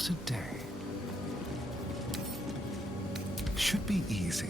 What a day. Should be easy.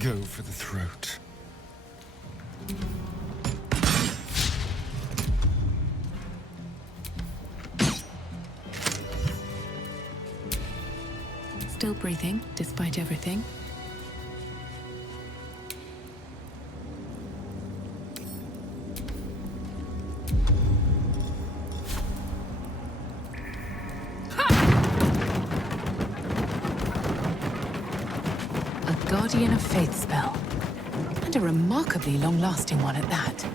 Go for the throat. Still breathing, despite everything. Guardian of Faith spell. And a remarkably long-lasting one at that.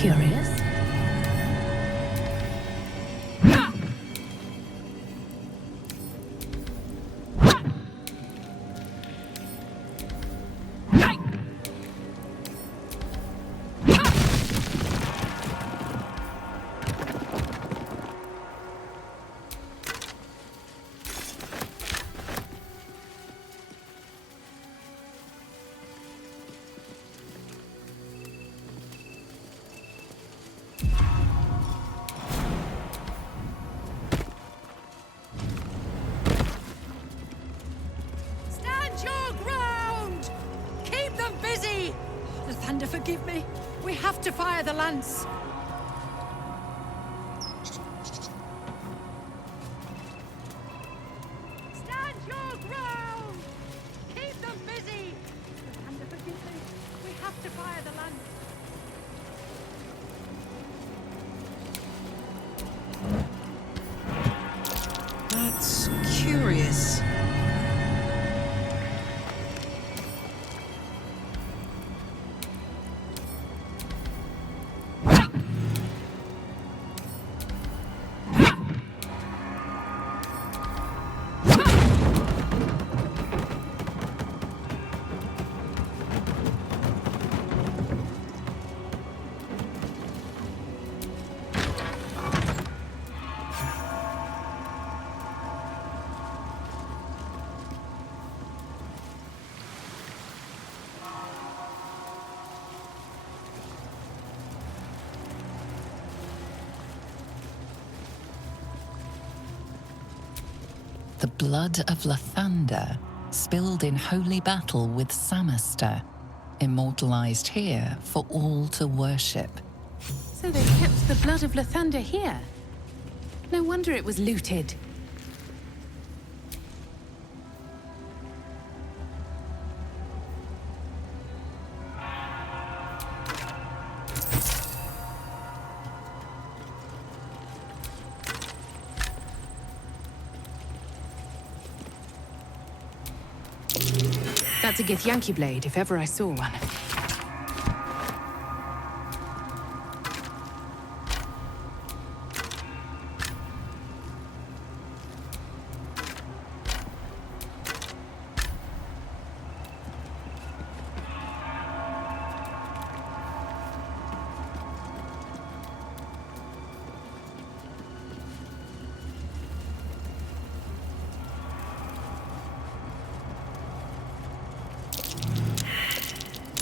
Curious. Forgive me. We have to fire the lance. Stand your ground! Keep them busy! Thunder, forgive me. We have to fire the lance. That's curious. The blood of Lathander, spilled in holy battle with Samaster, immortalized here for all to worship. So they kept the blood of Lathander here. No wonder it was looted. That's a Githyanki blade, if ever I saw one.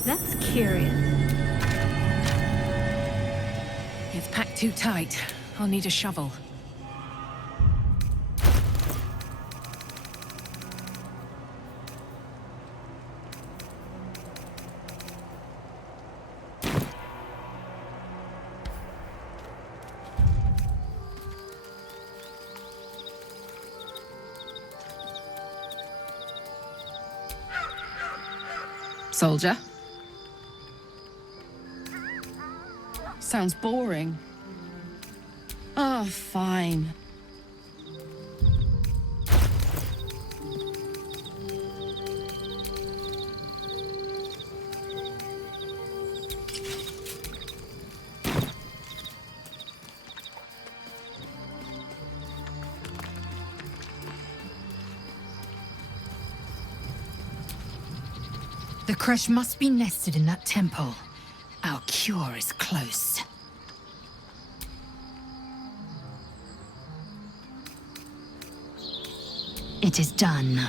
That's curious. It's packed too tight. I'll need a shovel. Soldier? Sounds boring. Oh, fine. The creche must be nested in that temple. Our cure is close. It is done.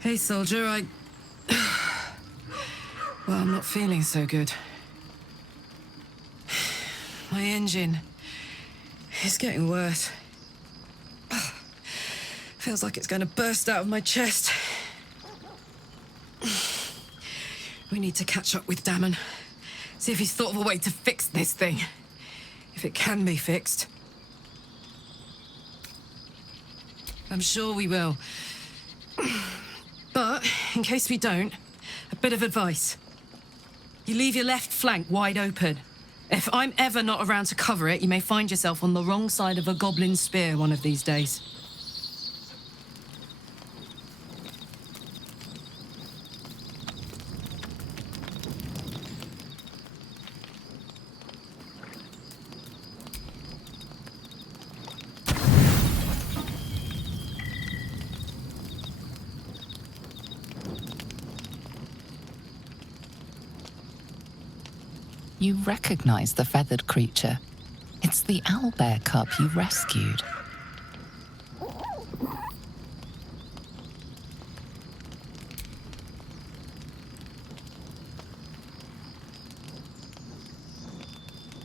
Hey, soldier, well, I'm not feeling so good. My engine is getting worse. Feels like it's going to burst out of my chest. We need to catch up with Damon. See if he's thought of a way to fix this thing. If it can be fixed. I'm sure we will. But, in case we don't, a bit of advice. You leave your left flank wide open. If I'm ever not around to cover it, you may find yourself on the wrong side of a goblin spear one of these days. You recognize the feathered creature. It's the owlbear cub you rescued.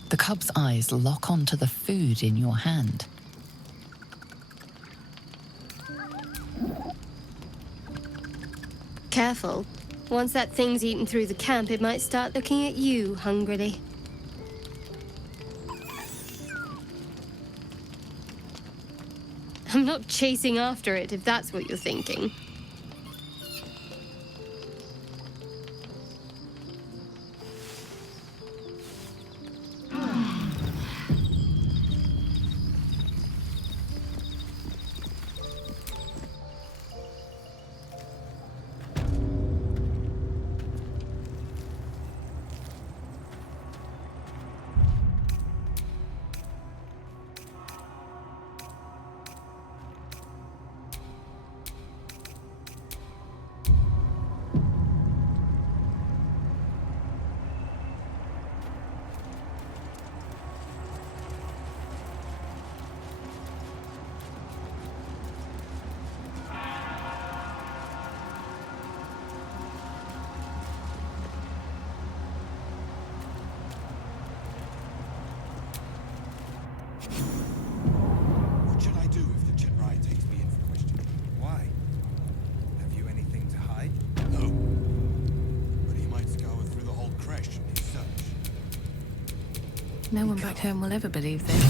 The cub's eyes lock onto the food in your hand. Careful. Once that thing's eaten through the camp, it might start looking at you hungrily. I'm not chasing after it, if that's what you're thinking. What should I do if the Chinrai takes me in for questioning? Why? Have you anything to hide? No. But he might scour through the whole creche in his search. No one back home will ever believe this.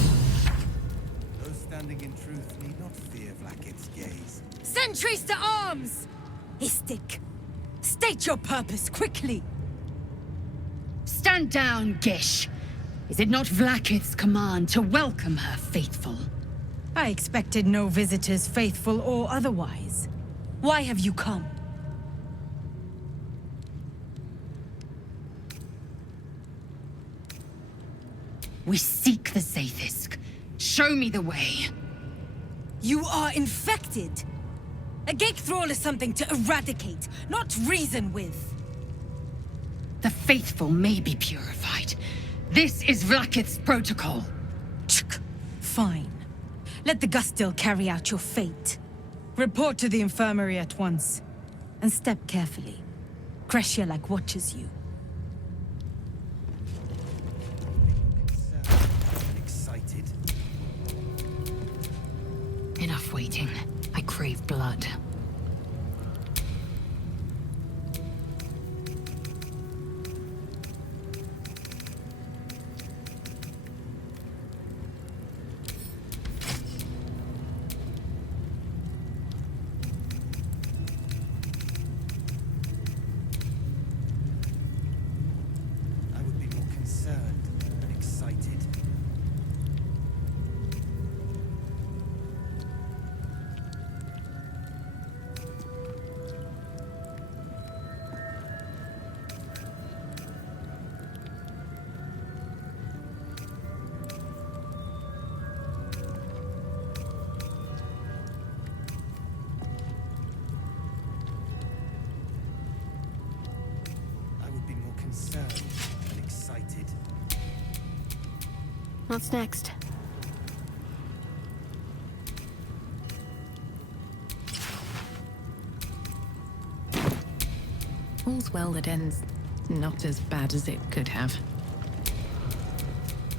Those standing in truth need not fear Vlaakith's gaze. Sentries to arms! Istik, state your purpose quickly. Stand down, Gish. Is it not Vlaakith's command to welcome her faithful? I expected no visitors, faithful or otherwise. Why have you come? We seek the Zaithisk. Show me the way. You are infected. A gate thrall is something to eradicate, not reason with. The faithful may be purified. This is Vlaakith's protocol. Fine. Let the Gustil carry out your fate. Report to the infirmary at once. And step carefully. Creche like watches you. Excited. Enough waiting. I crave blood. I would be more concerned than excited. I would be more concerned than excited. What's next? All's well that ends not as bad as it could have.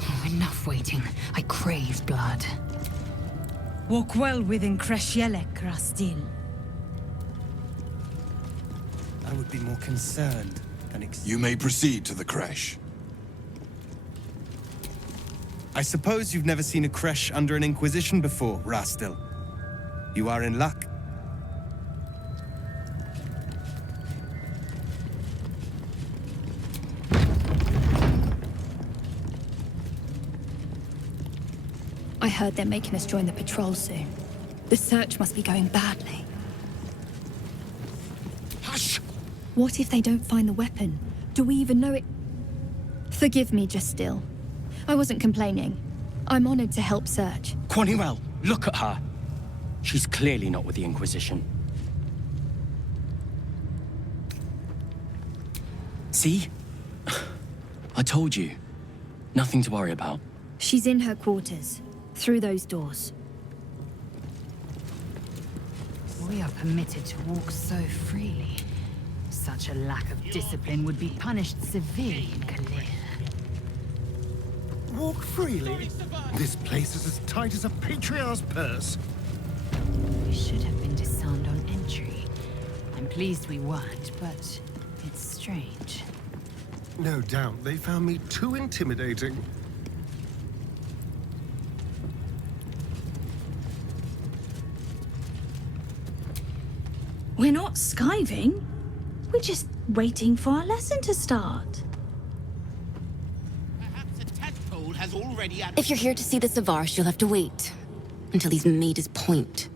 Oh, enough waiting. I crave blood. Walk well within Crescielec, Rastil. I would be more concerned than You may proceed to the creche. I suppose you've never seen a creche under an Inquisition before, Rastil. You are in luck. I heard they're making us join the patrol soon. The search must be going badly. Hush! What if they don't find the weapon? Do we even know it? Forgive me, just still. I wasn't complaining. I'm honored to help search. Quantiwell, look at her. She's clearly not with the Inquisition. See? I told you. Nothing to worry about. She's in her quarters, through those doors. We are permitted to walk so freely. Such a lack of discipline would be punished severely in Kalir. Walk freely? This place is as tight as a patriarch's purse. We should have been disarmed on entry. I'm pleased we weren't, but it's strange. No doubt they found me too intimidating. We're not skiving. We're just waiting for our lesson to start. Perhaps a tadpole has already If you're here to see the Savarsh, you'll have to wait until he's made his point.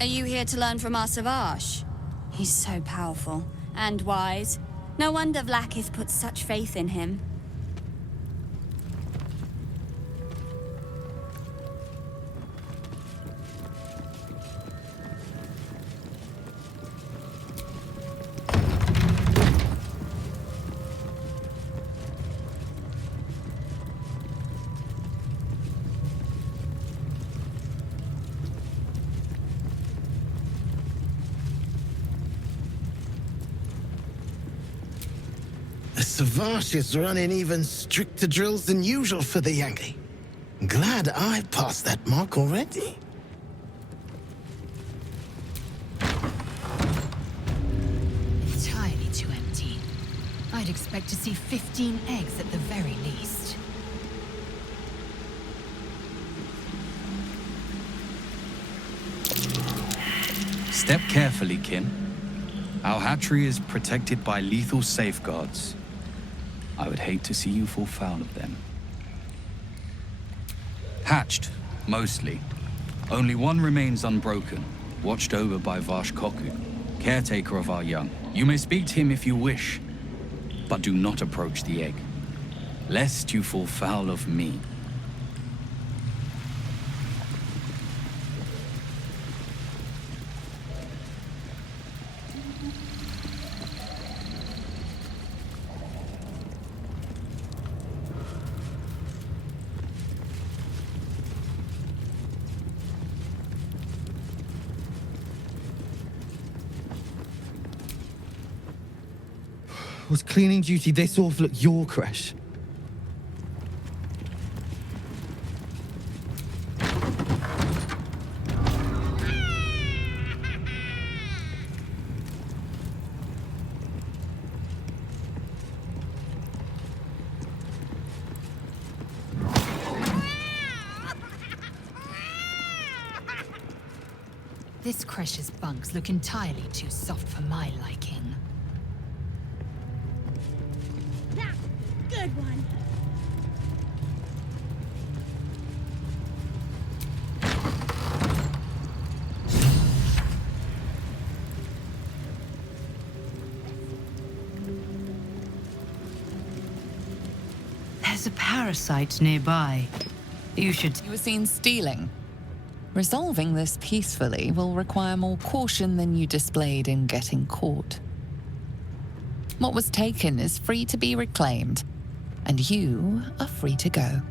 Are you here to learn from our Savarsh? He's so powerful and wise. No wonder Vlaakith put such faith in him. Savarsh is running even stricter drills than usual for the Yankee. Glad I passed that mark already. Entirely too empty. I'd expect to see 15 eggs at the very least. Step carefully, kin. Our hatchery is protected by lethal safeguards. I would hate to see you fall foul of them. Hatched, mostly. Only one remains unbroken, watched over by Varsh Koku, caretaker of our young. You may speak to him if you wish, but do not approach the egg, lest you fall foul of me. Was cleaning duty this awful at your creche? This creche's bunks look entirely too soft for my liking. Good one. There's a parasite nearby. You should... You were seen stealing. Resolving this peacefully will require more caution than you displayed in getting caught. What was taken is free to be reclaimed, and you are free to go.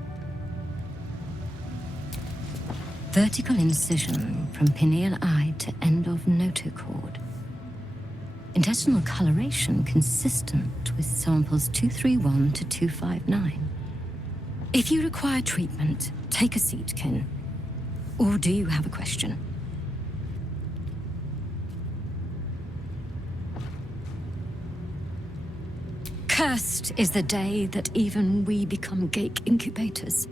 Vertical incision from pineal eye to end of notochord. Intestinal coloration consistent with samples 231 to 259. If you require treatment, take a seat, kin. Or do you have a question? Cursed is the day that even we become gate incubators.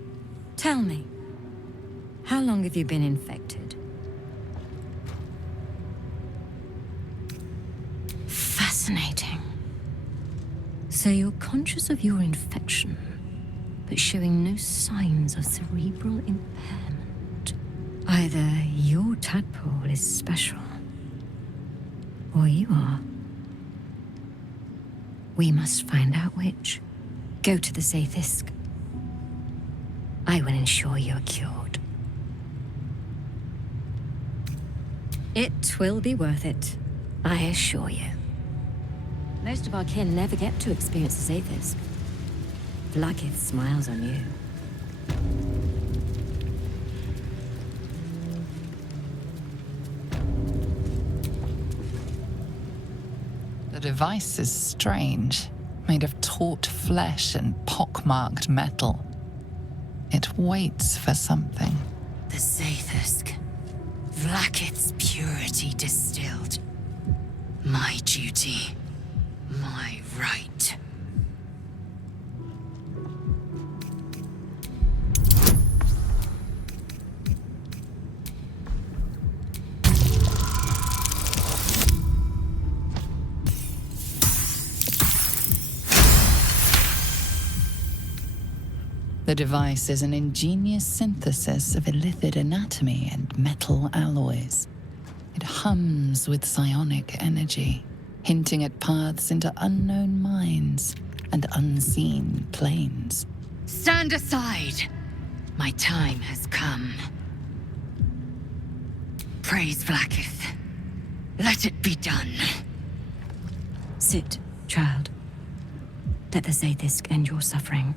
Tell me, how long have you been infected? Fascinating. So you're conscious of your infection, but showing no signs of cerebral impairment. Either your tadpole is special, or you are. We must find out which. Go to the Zaithisk. I will ensure you're cured. It will be worth it, I assure you. Most of our kin never get to experience the Zaithisk. Vlaakith smiles on you. The device is strange, made of taut flesh and pockmarked metal. It waits for something. The Zaithisk. Vlaakith's purity distilled. My duty. My right. The device is an ingenious synthesis of illithid anatomy and metal alloys. It hums with psionic energy, hinting at paths into unknown mines and unseen planes. Stand aside! My time has come. Praise Vlaakith. Let it be done. Sit, child. Let the Zaithisk end your suffering.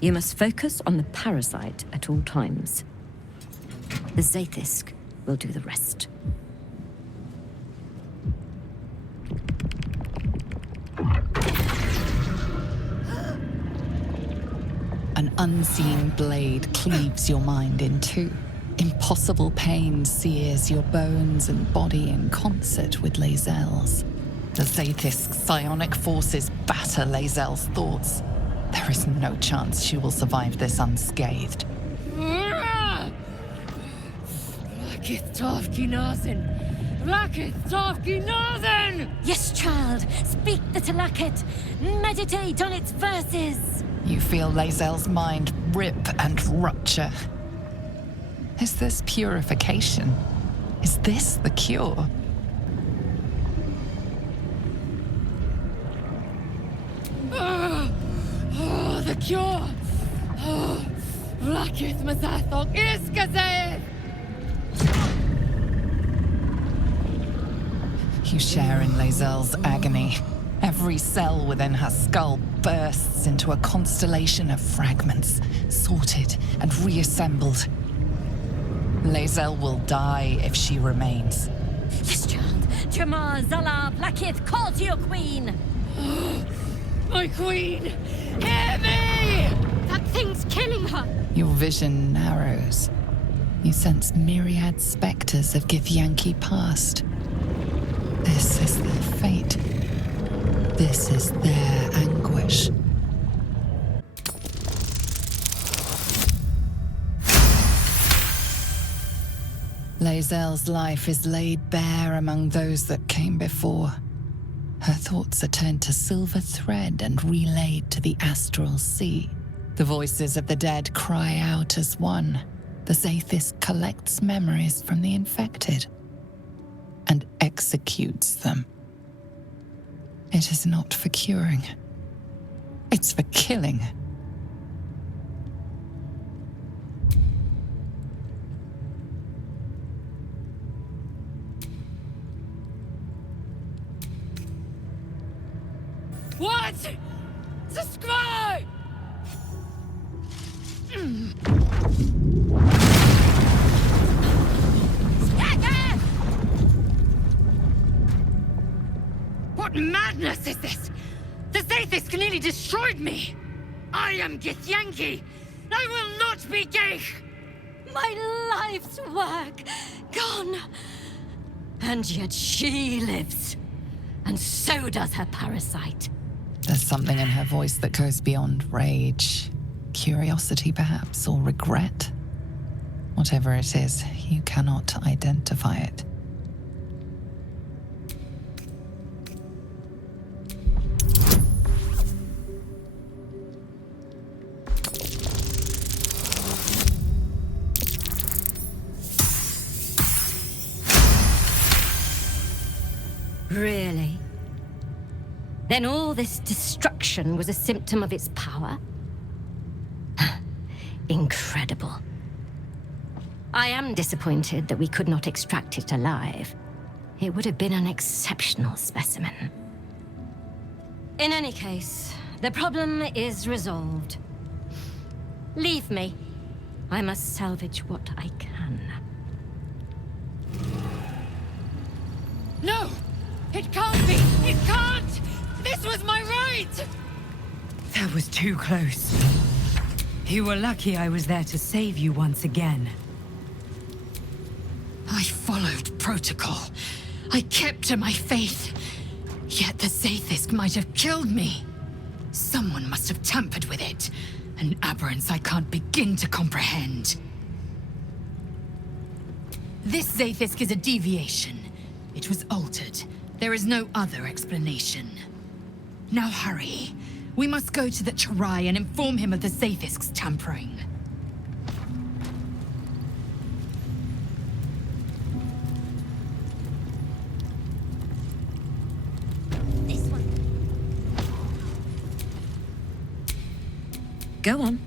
You must focus on the parasite at all times. The Zaithisk will do the rest. An unseen blade cleaves your mind in two. Impossible pain sears your bones and body in concert with Lae'zel's. The Zaithisk's psionic forces batter Lae'zel's thoughts. There is no chance she will survive this unscathed. Vlaakith Tavki Nazen! Vlaakith Tavki Nazen! Yes, child. Speak the Talakit. Meditate on its verses. You feel Lae'zel's mind rip and rupture. Is this purification? Is this the cure? The cure! Vlaakith Mazathok Iskazeth! You share in Lae'zel's agony. Every cell within her skull bursts into a constellation of fragments, sorted and reassembled. Lae'zel will die if she remains. Yes, child. Jamar, Zala, Vlaakith, call to your queen! My queen! Hear me! Your vision narrows. You sense myriad specters of Githyanki past. This is their fate. This is their anguish. Lae'zel's life is laid bare among those that came before. Her thoughts are turned to silver thread and relayed to the astral sea. The voices of the dead cry out as one. The Zaithis collects memories from the infected and executes them. It is not for curing. It's for killing. What? Subscribe! What madness is this? The Zaithis nearly destroyed me! I am Githyanki! I will not be Geich! My life's work gone. And yet she lives. And so does her parasite. There's something in her voice that goes beyond rage. Curiosity, perhaps, or regret. Whatever it is, you cannot identify it. Really? Then all this destruction was a symptom of its power? Incredible. I am disappointed that we could not extract it alive. It would have been an exceptional specimen. In any case, the problem is resolved. Leave me. I must salvage what I can. No! It can't be! It can't! This was my right! That was too close. You were lucky I was there to save you once again. I followed protocol. I kept to my faith. Yet the Zaithis might have killed me. Someone must have tampered with it. An aberrance I can't begin to comprehend. This Zaithisk is a deviation. It was altered. There is no other explanation. Now hurry. We must go to the Charai and inform him of the Zaithisk's tampering. This one. Go on.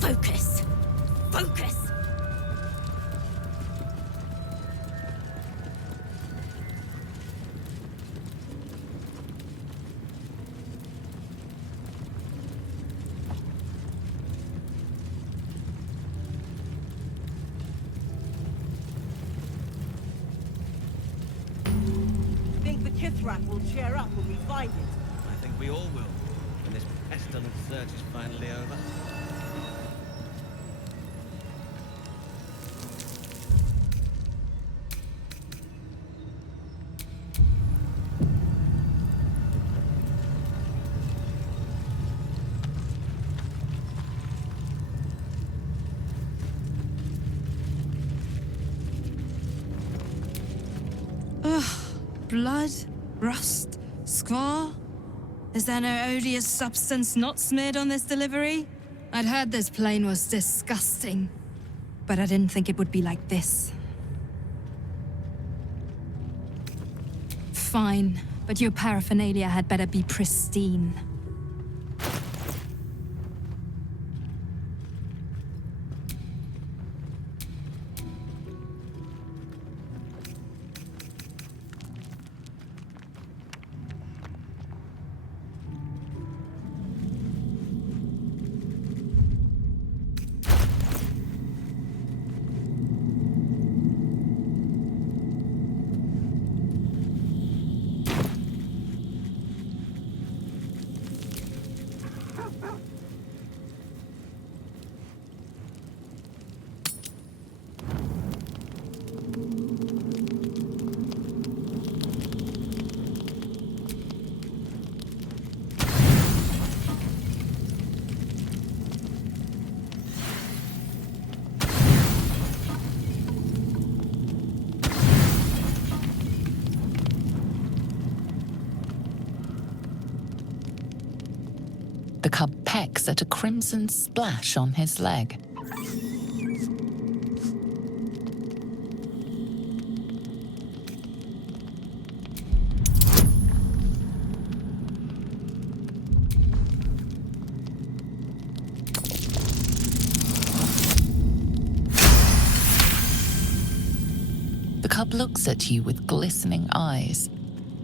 Focus! Focus! Think the Kithrak will cheer up when we find it? I think we all will, when this pestilent search is finally over. Blood? Rust? Squall? Is there no odious substance not smeared on this delivery? I'd heard this plane was disgusting. But I didn't think it would be like this. Fine, but your paraphernalia had better be pristine. The cub pecks at a crimson splash on his leg. The cub looks at you with glistening eyes.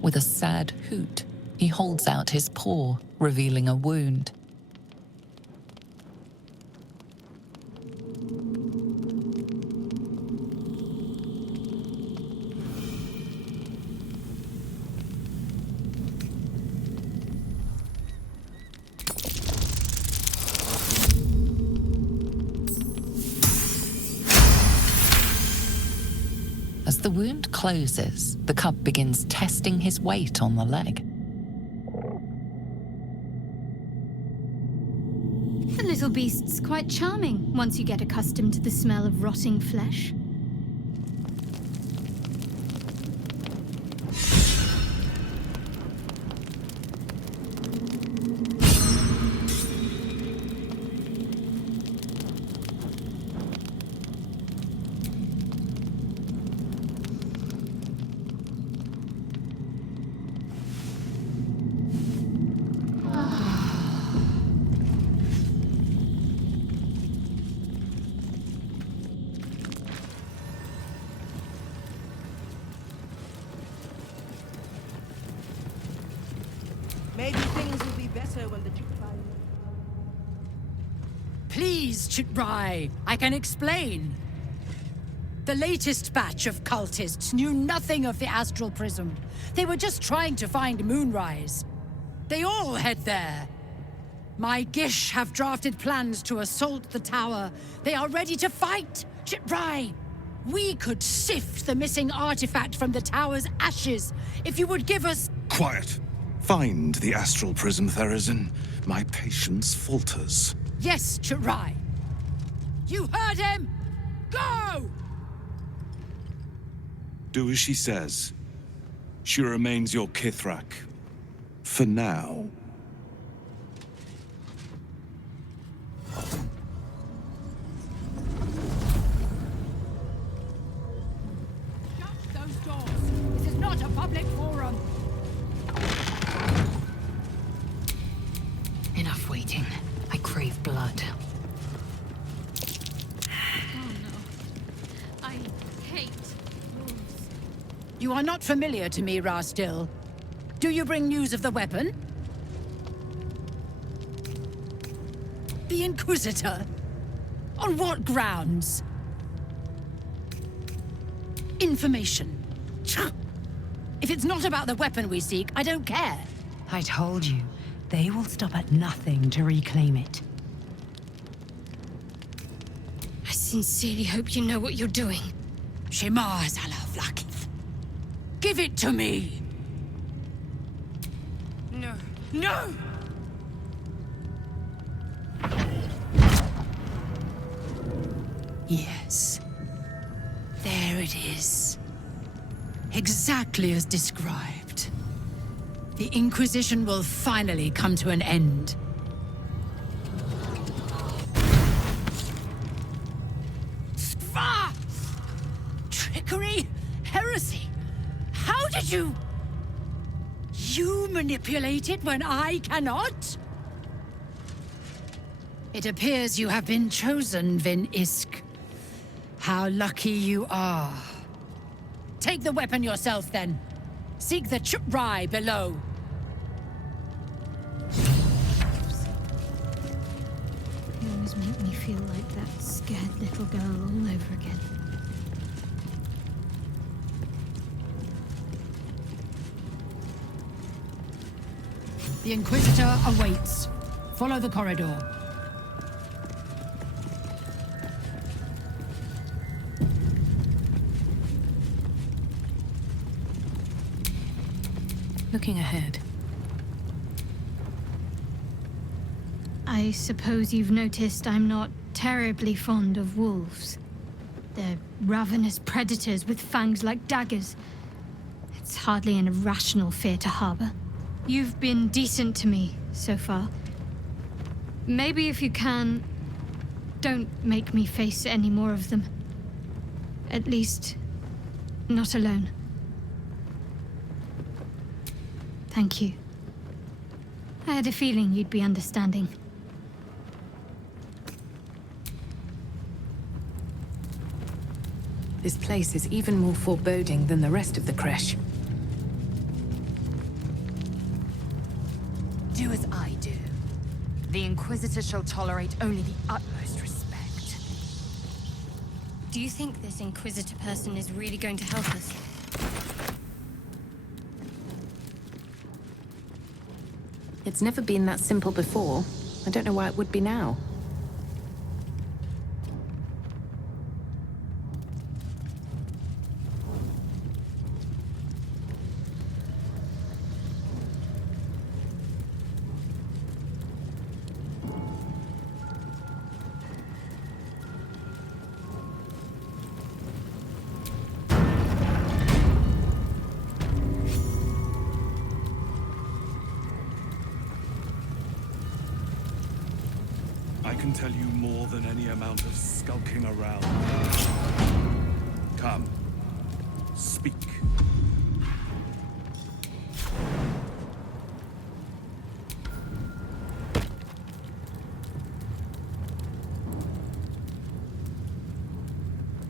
With a sad hoot, he holds out his paw, revealing a wound. As the wound closes, the cub begins testing his weight on the leg. The little beast's quite charming once you get accustomed to the smell of rotting flesh. Maybe things will be better when the decline. Please, Chitrai, I can explain. The latest batch of cultists knew nothing of the astral prism. They were just trying to find Moonrise. They all head there. My Gish have drafted plans to assault the tower. They are ready to fight, Chitrai. We could sift the missing artifact from the tower's ashes if you would give us... Quiet. Find the astral prism, Therazin. My patience falters. Yes, Chitrai. You heard him! Go! Do as she says. She remains your Kithrak. For now. Shut those doors. This is not a public forum. Enough waiting. I crave blood. Oh no. I hate wolves. You are not familiar to me, Rastil. Do you bring news of the weapon? The Inquisitor? On what grounds? Information. If it's not about the weapon we seek, I don't care. I told you, they will stop at nothing to reclaim it. I sincerely hope you know what you're doing. Shema Zala Vlaakith. Give it to me! No. No! Yes. There it is. Exactly as described. The Inquisition will finally come to an end. Heresy! How did you... You manipulate it when I cannot? It appears you have been chosen, Vin Isk. How lucky you are. Take the weapon yourself, then. Seek the Chuprai below. You always make me feel like that scared little girl all over again. The Inquisitor awaits. Follow the corridor. Looking ahead. I suppose you've noticed I'm not terribly fond of wolves. They're ravenous predators with fangs like daggers. It's hardly an irrational fear to harbor. You've been decent to me so far. Maybe if you can, don't make me face any more of them. At least, not alone. Thank you. I had a feeling you'd be understanding. This place is even more foreboding than the rest of the creche. Do as I do. The Inquisitor shall tolerate only the utmost respect. Do you think this Inquisitor person is really going to help us? It's never been that simple before. I don't know why it would be now. I can tell you more than any amount of skulking around. Come. Speak.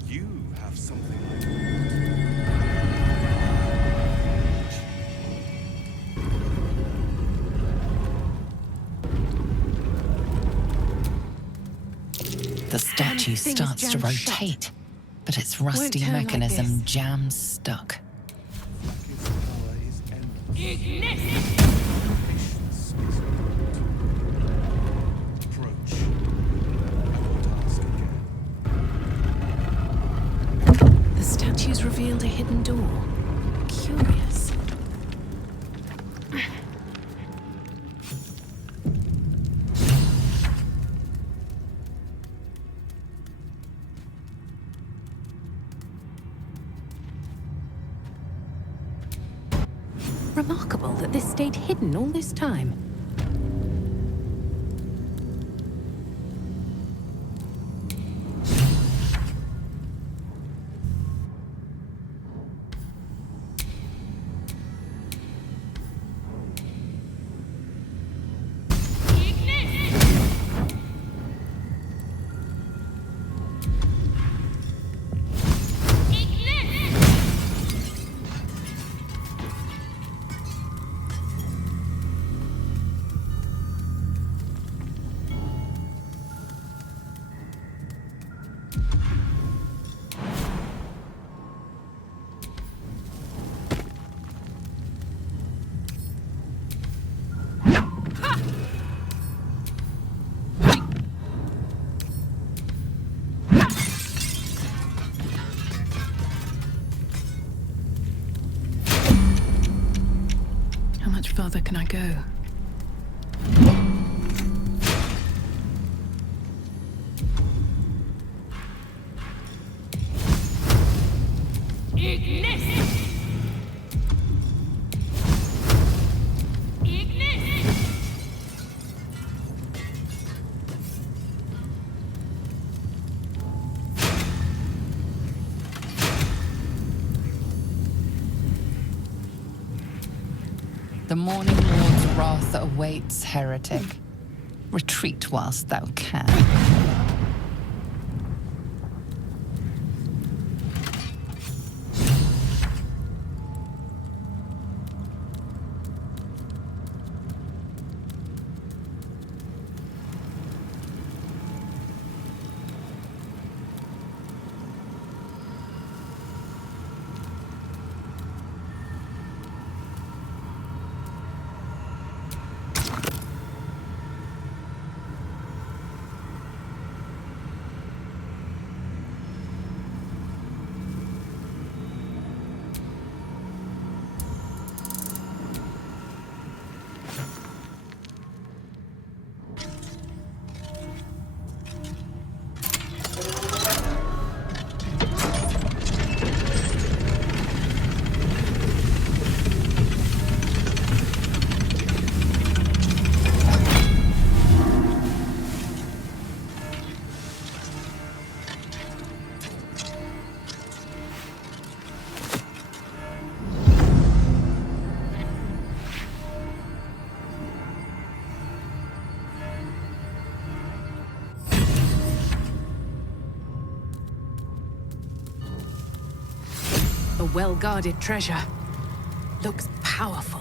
You have something I want. The statue starts to rotate, but its rusty turn like mechanism this. jams stuck. The statue's revealed a hidden door. Curious. Remarkable that this stayed hidden all this time. How much farther can I go? The Morning Lord's wrath awaits, heretic. Retreat whilst thou can. A well-guarded treasure. Looks powerful.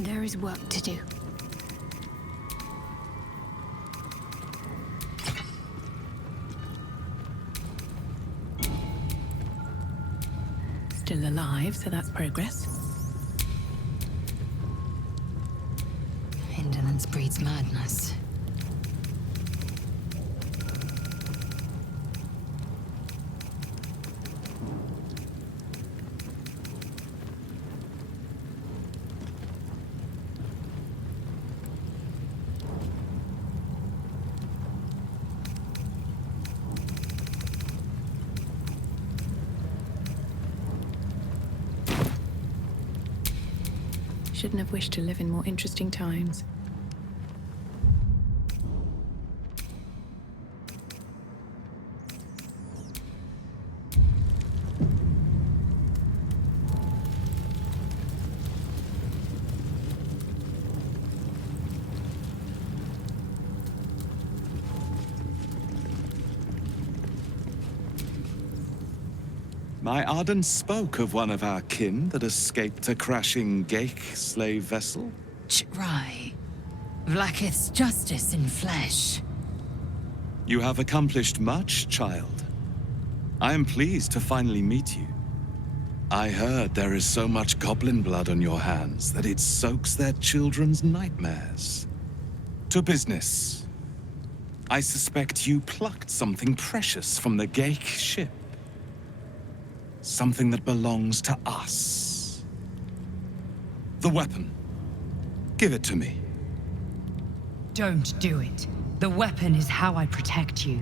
There is work to do. Still alive, so that's progress. Indolence breeds madness. Shouldn't have wished to live in more interesting times. My Arden spoke of one of our kin that escaped a crashing Geik slave vessel. Right. Vlaakith's justice in flesh. You have accomplished much, child. I am pleased to finally meet you. I heard there is so much goblin blood on your hands that it soaks their children's nightmares. To business. I suspect you plucked something precious from the Geik ship. Something that belongs to us. The weapon. Give it to me. Don't do it. The weapon is how I protect you.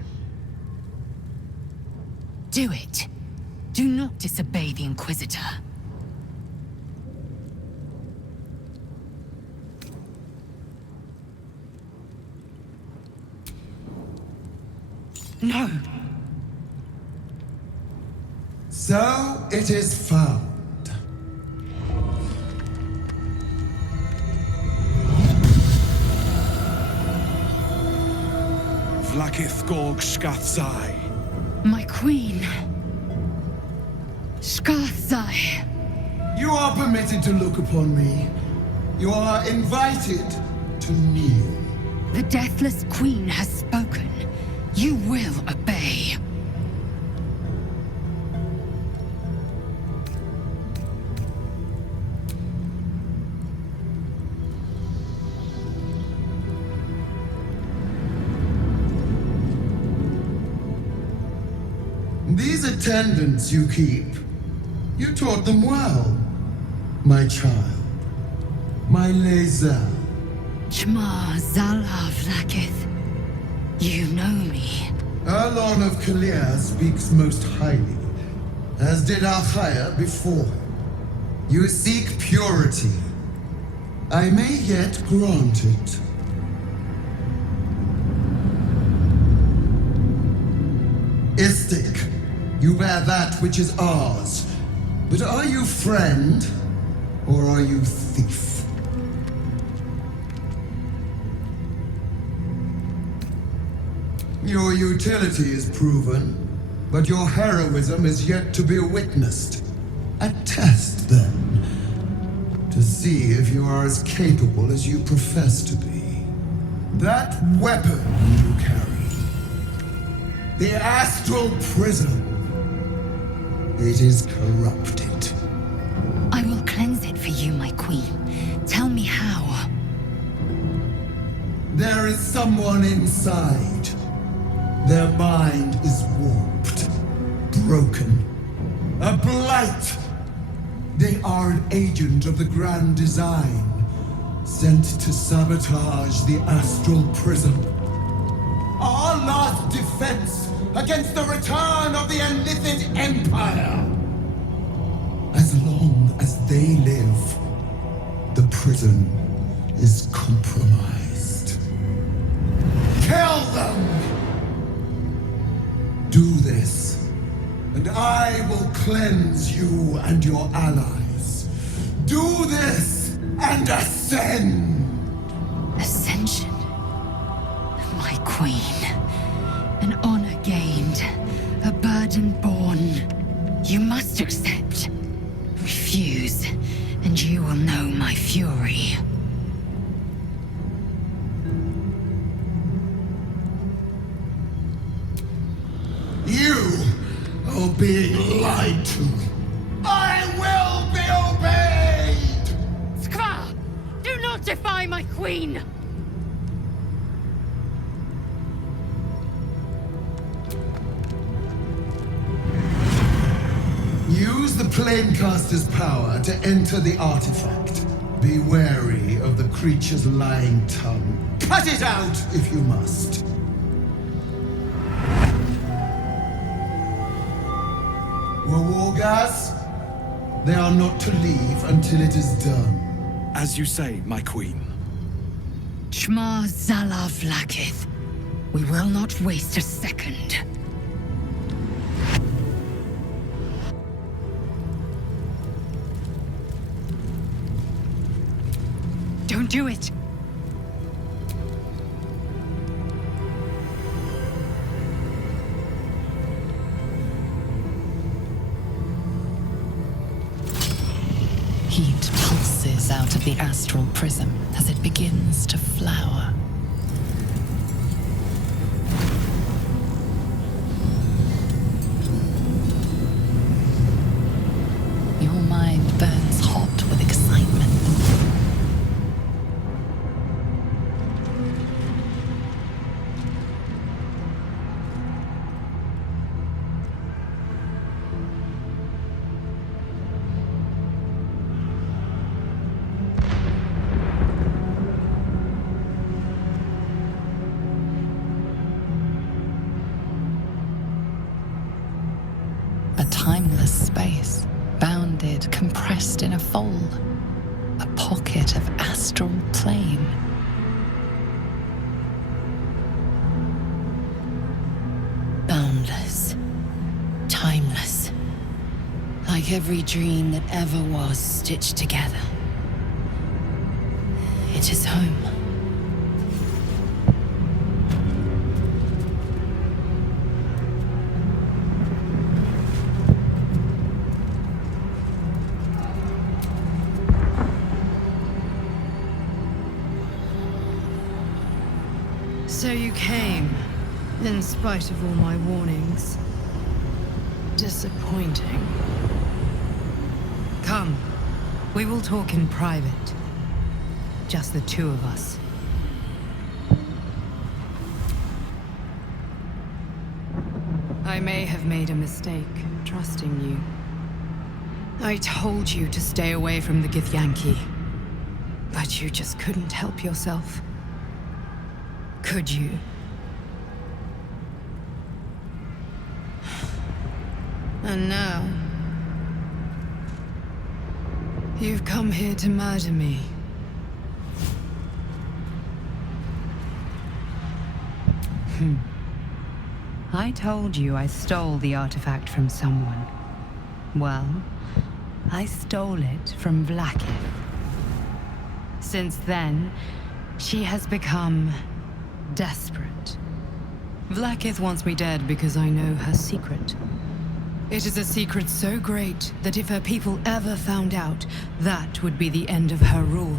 Do it. Do not disobey the Inquisitor. No. So it is found. Vlaakith Gorg Shkathzai. My queen. Shkathzai. You are permitted to look upon me. You are invited to kneel. The Deathless Queen has spoken. You will obey. These attendants you keep, you taught them well, my child, my Lae'zel. Chma Zala Vlaakith. You know me. Erlon of Kalir speaks most highly, as did Alchaya before him. You seek purity. I may yet grant it. Istik, you bear that which is ours. But are you friend, or are you thief? Your utility is proven, but your heroism is yet to be witnessed. A test, then, to see if you are as capable as you profess to be. That weapon you carry, the astral prism, it is corrupted. I will cleanse it for you, my queen. Tell me how. There is someone inside. Their mind is warped, broken, a blight. They are an agent of the Grand Design, sent to sabotage the astral prism. Our last defense against the return of the Enlithid Empire. As long as they live, the prison is compromised. Kill them! Do this, and I will cleanse you and your allies. Do this, and ascend! Ascension. My queen. An honor gained. A burden borne. You must accept. Refuse, and you will know my fury. You are being lied to. I will be obeyed! Skvar! Do not defy my queen! Use the Planecaster's power to enter the artifact. Be wary of the creature's lying tongue. Cut it out if you must. Wargas, they are not to leave until it is done. As you say, my queen. Chma Zala Vlaakith. We will not waste a second. Don't do it! Heat pulses out of the astral prism as it begins to flower. Your mind burns hot with excitement. Timeless space, bounded, compressed in a fold. A pocket of astral plane. Boundless. Timeless. Like every dream that ever was stitched together. It is home. So you came, in spite of all my warnings. Disappointing. Come, we will talk in private. Just the two of us. I may have made a mistake trusting you. I told you to stay away from the Githyanki, but you just couldn't help yourself. Could you? And now, you've come here to murder me. I told you I stole the artifact from someone. Well, I stole it from Vlaakith. Since then, she has become desperate. Vlaakith wants me dead because I know her secret. It is a secret so great that if her people ever found out, that would be the end of her rule,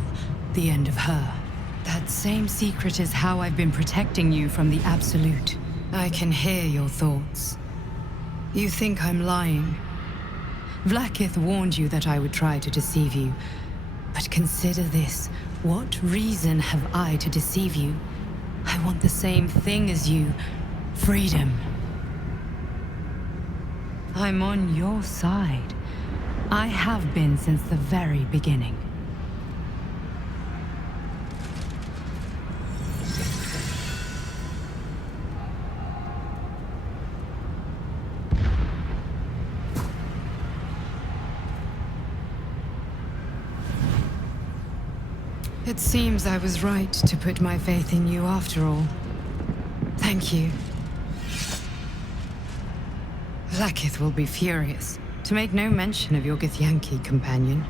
the end of her. That same secret is how I've been protecting you from the Absolute. I can hear your thoughts. You think I'm lying. Vlaakith warned you that I would try to deceive you. But consider this. What reason have I to deceive you? I want the same thing as you. Freedom. I'm on your side. I have been since the very beginning. It seems I was right to put my faith in you after all. Thank you. Vlaakith will be furious, to make no mention of your Githyanki companion.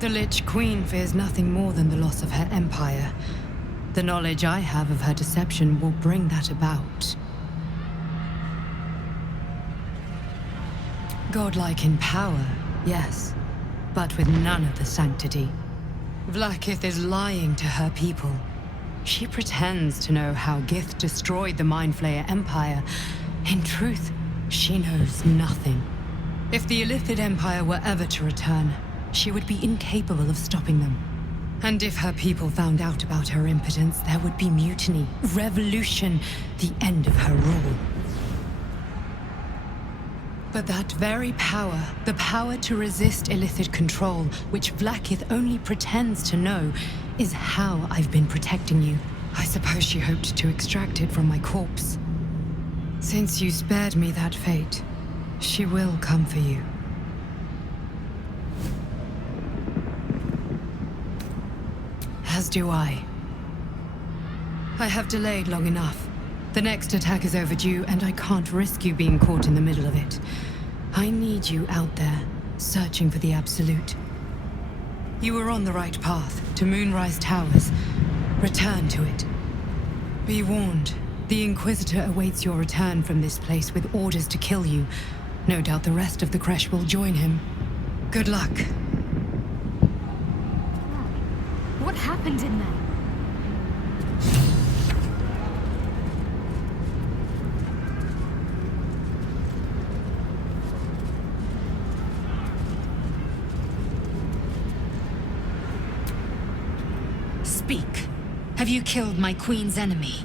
The Lich Queen fears nothing more than the loss of her empire. The knowledge I have of her deception will bring that about. Godlike in power, yes, but with none of the sanctity. Vlaakith is lying to her people. She pretends to know how Gith destroyed the Mind Flayer Empire. In truth, she knows nothing. If the Illithid Empire were ever to return, she would be incapable of stopping them. And if her people found out about her impotence, there would be mutiny, revolution, the end of her rule. But that very power, the power to resist Illithid control, which Vlaakith only pretends to know, is how I've been protecting you. I suppose she hoped to extract it from my corpse. Since you spared me that fate, she will come for you. As do I. I have delayed long enough. The next attack is overdue, and I can't risk you being caught in the middle of it. I need you out there, searching for the Absolute. You were on the right path, to Moonrise Towers. Return to it. Be warned, the Inquisitor awaits your return from this place with orders to kill you. No doubt the rest of the creche will join him. Good luck. What happened in there? Speak. Have you killed my queen's enemy?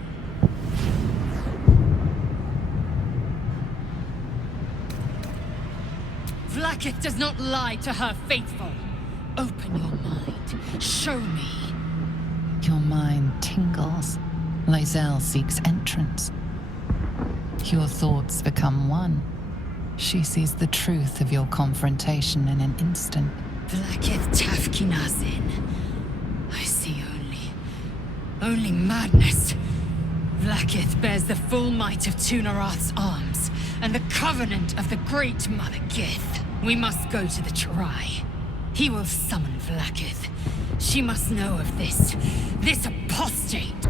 Vlaakith does not lie to her faithful. Open your mind. Show me. Your mind tingles. Lae'zel seeks entrance. Your thoughts become one. She sees the truth of your confrontation in an instant. Vlaakith Tafkinazin. I see only madness. Vlaakith bears the full might of Tunarath's arms, and the covenant of the Great Mother Gith. We must go to the Chirai. He will summon Vlaakith. She must know of this apostate.